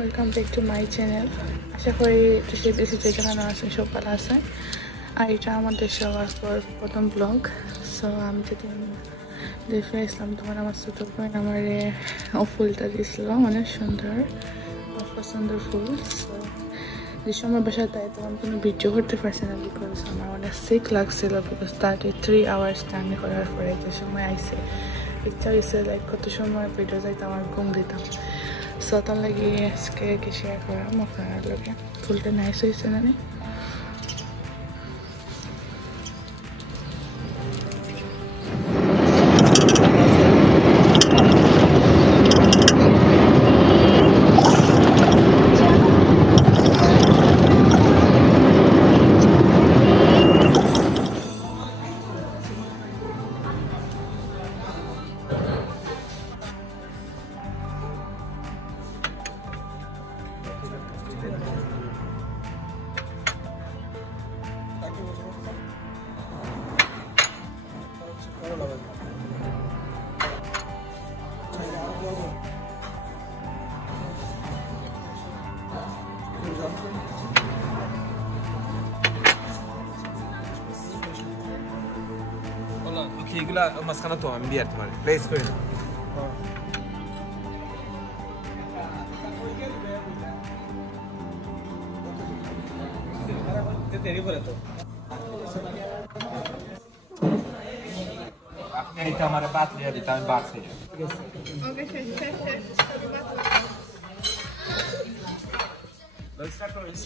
Welcome back to my channel. আশা করি দেশে বেশি যেখানে আছেন সব ভালো আছেন। আর এটা আমাদের সবার প্রথম ব্লগ। সো আমি যেদিন দেখে আসলাম তখন আমার ছোটো বোন আমার ফুলটা দিয়েছিল, অনেক সুন্দর পছন্দের ফুল। সো যে সময় বাসায় তাই তখন কোনো ভিডিও করতে পারছি না, বিকজ আমার অনেক সিক লাগছিল, বিকজ 33 আওয়ার্স জার্নি করার পরে যে সময় আইসে ইচ্ছা হয়েছে লাইক কত সময় ভিডিও যাইতে আমার ঘুম দিতাম। সো তার লাগে আজকে শেয়ার করাম আপনার লগে। ফুলটা নাইস হয়েছে না? এগুলা মাঝখানে তো আমি দিয়ে তোমার প্লেস করে আপনি এটা আমার বাদ দিয়ে দিতে আমি বাদ থেকে ওকে শেষ Let's start with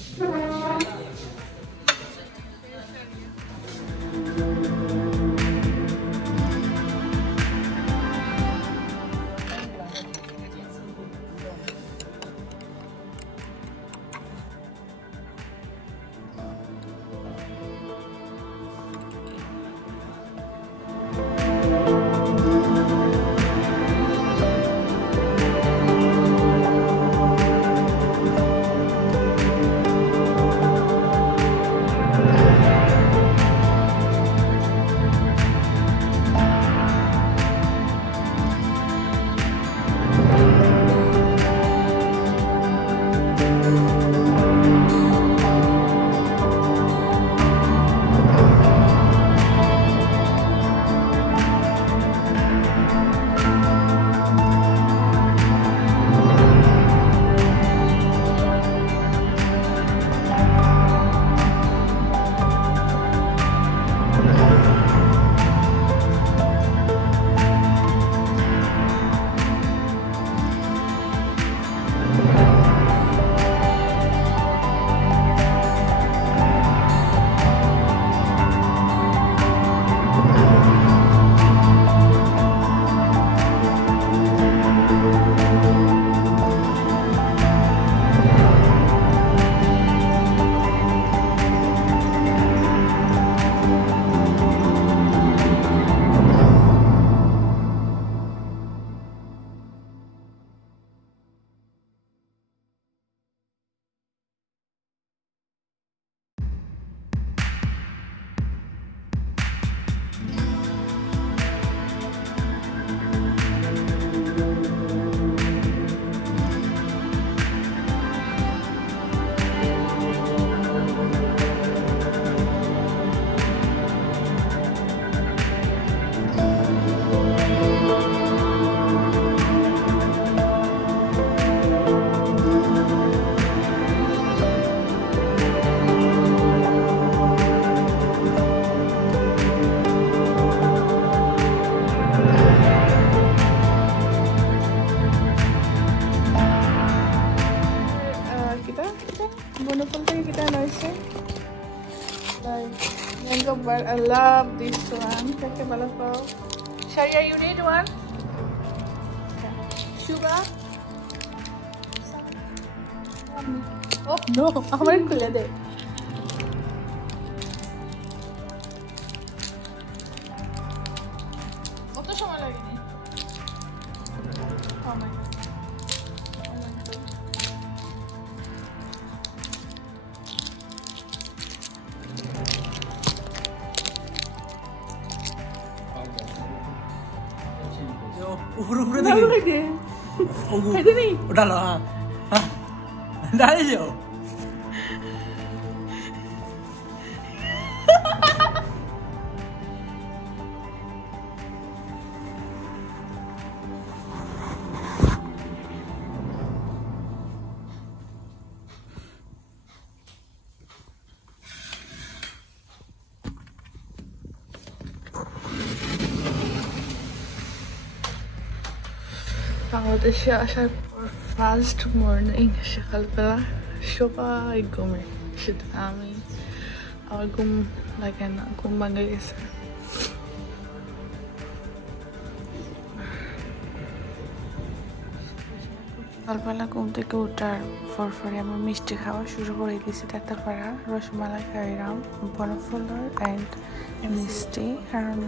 mango bar. I love this one. Take a balapao. Sharia, you need one? Sugar? Oh no, আমার খুলে দে। কত সময় লাগে নি? Oh my god. উপরে উপরে দেখি খাইতে নেই ওটা না 다르죠? বাংলাদেশে আসার পর ফার্স্ট মর্নিং সকালবেলা সবাই ঘুমে, শুধু আমি, আমার ঘুম লাগে না, ঘুম ভাঙে গেছে। সকালবেলা ঘুম থেকে উঠার পরপরই আমি মিষ্টি খাওয়া শুরু করে দিয়েছি। ডাক্তারপাড়া রসমালাই খাইলাম, বনফুলের অ্যান্ড মিষ্টি, কারণ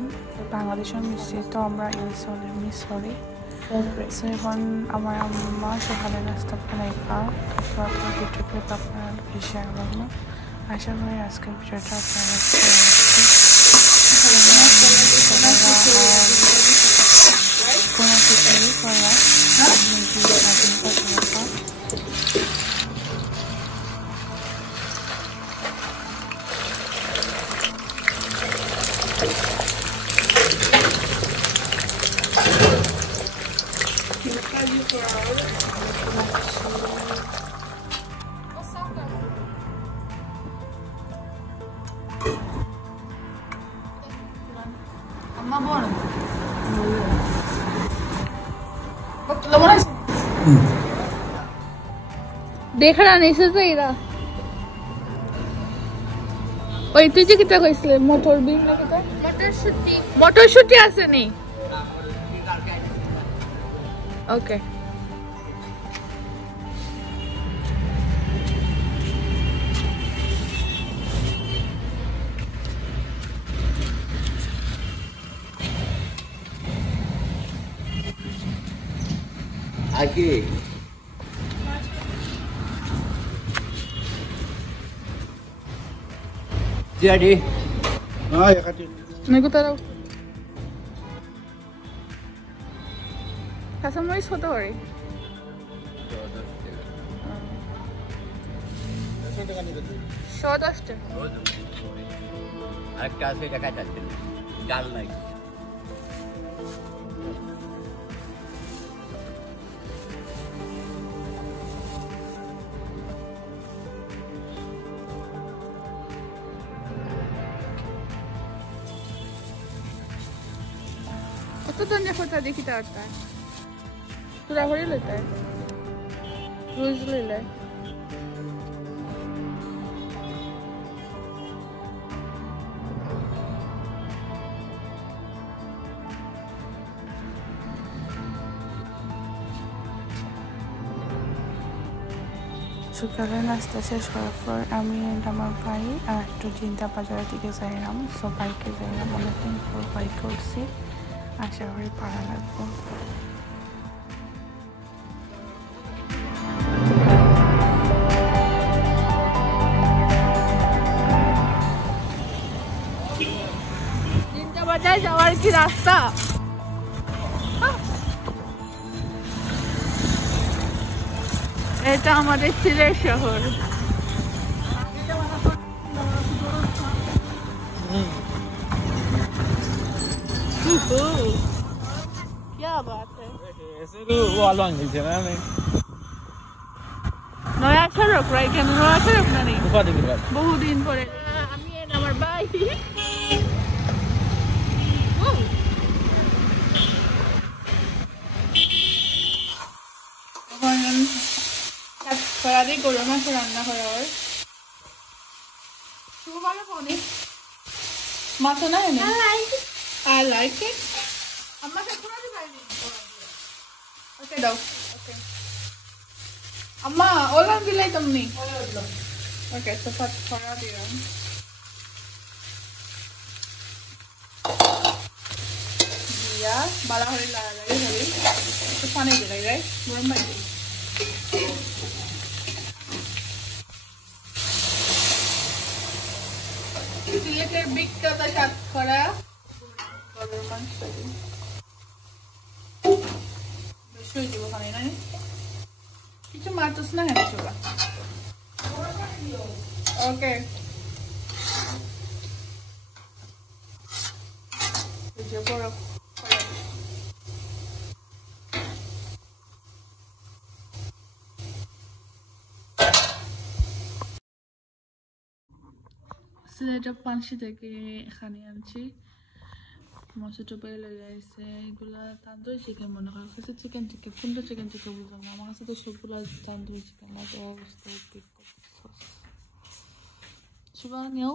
বাংলাদেশের মিষ্টি তো আমরা ইউজ হলে মিস করি। সো এখন আমার আম্মা সকালে নাস্তা বানাইবা, তারপর ভিডিও ক্লিপ আপনার শেয়ার করবো। আশা করি আজকের ভিডিওটা আপনারা কোনো কিছুই করা 엄마 뭐 하는 거야? 너무 맛있어. দেখার আনিছে যে এরা ওই তুই যে কিতা কইছিলে মোটর বিম না কিতা মটরশুটি আছে নি? ওকে Aquí. Jadi. Ah, ya kan. নাকি তারা কাঁচামরিচ হতে পারে। সদ আসতে আরেকটা আছে দেখা যাচ্ছে ডাল নাই। কত ধনিয়া পাতা দেখি তারটা তোরা হয়ে লেতে রোজ লেলে সকালে নাস্তা শেষ করার পর আমি আমার ভাই আর একটু জিন্দা বাজারের দিকে যাইলাম। সো বাইকে যাইলাম, অনেকদিন পর বাইক করছি, আশা করি পারা লাগবো। জিন্দা বাজার যাওয়ার কি রাস্তা? এটা আমাদের সিলেট শহর। क्या बात है? ऐसे तो वो अलग नहीं थे ना नहीं। নয়া সড়ক রাই কেন নয়া সড়ক না নেই ऊपर दिख रहा है। বহুদিন পরে আমি এন আমার ভাই খরাদি গরু মাছ রান্না করা হয়। শুভ ভালো কোনি মাছ না এনে I like it. Amma se pura di bayni. Okay daw. Okay. Amma olam dilay tumni. Okay, so fat khora diram. Diya bala hori la lage hori. So pani dilay right? Gorom bai. Sileter big kata shat khora. বেশি দিব খানি না কিছু মারতেছ না কেন চলা ওকে যে বড় সিলেটে পানসি থেকে এখানে আনছি মশলা বেড়ে লেগে যাইছে এগুলা তান্দুরি চিকেন মনে হয় কাছে চিকেন টিকা কোনটা চিকেন টিকা বুঝলাম না আমার কাছে তো সবগুলা তান্দুরি চিকেন লাগে শুভ নিও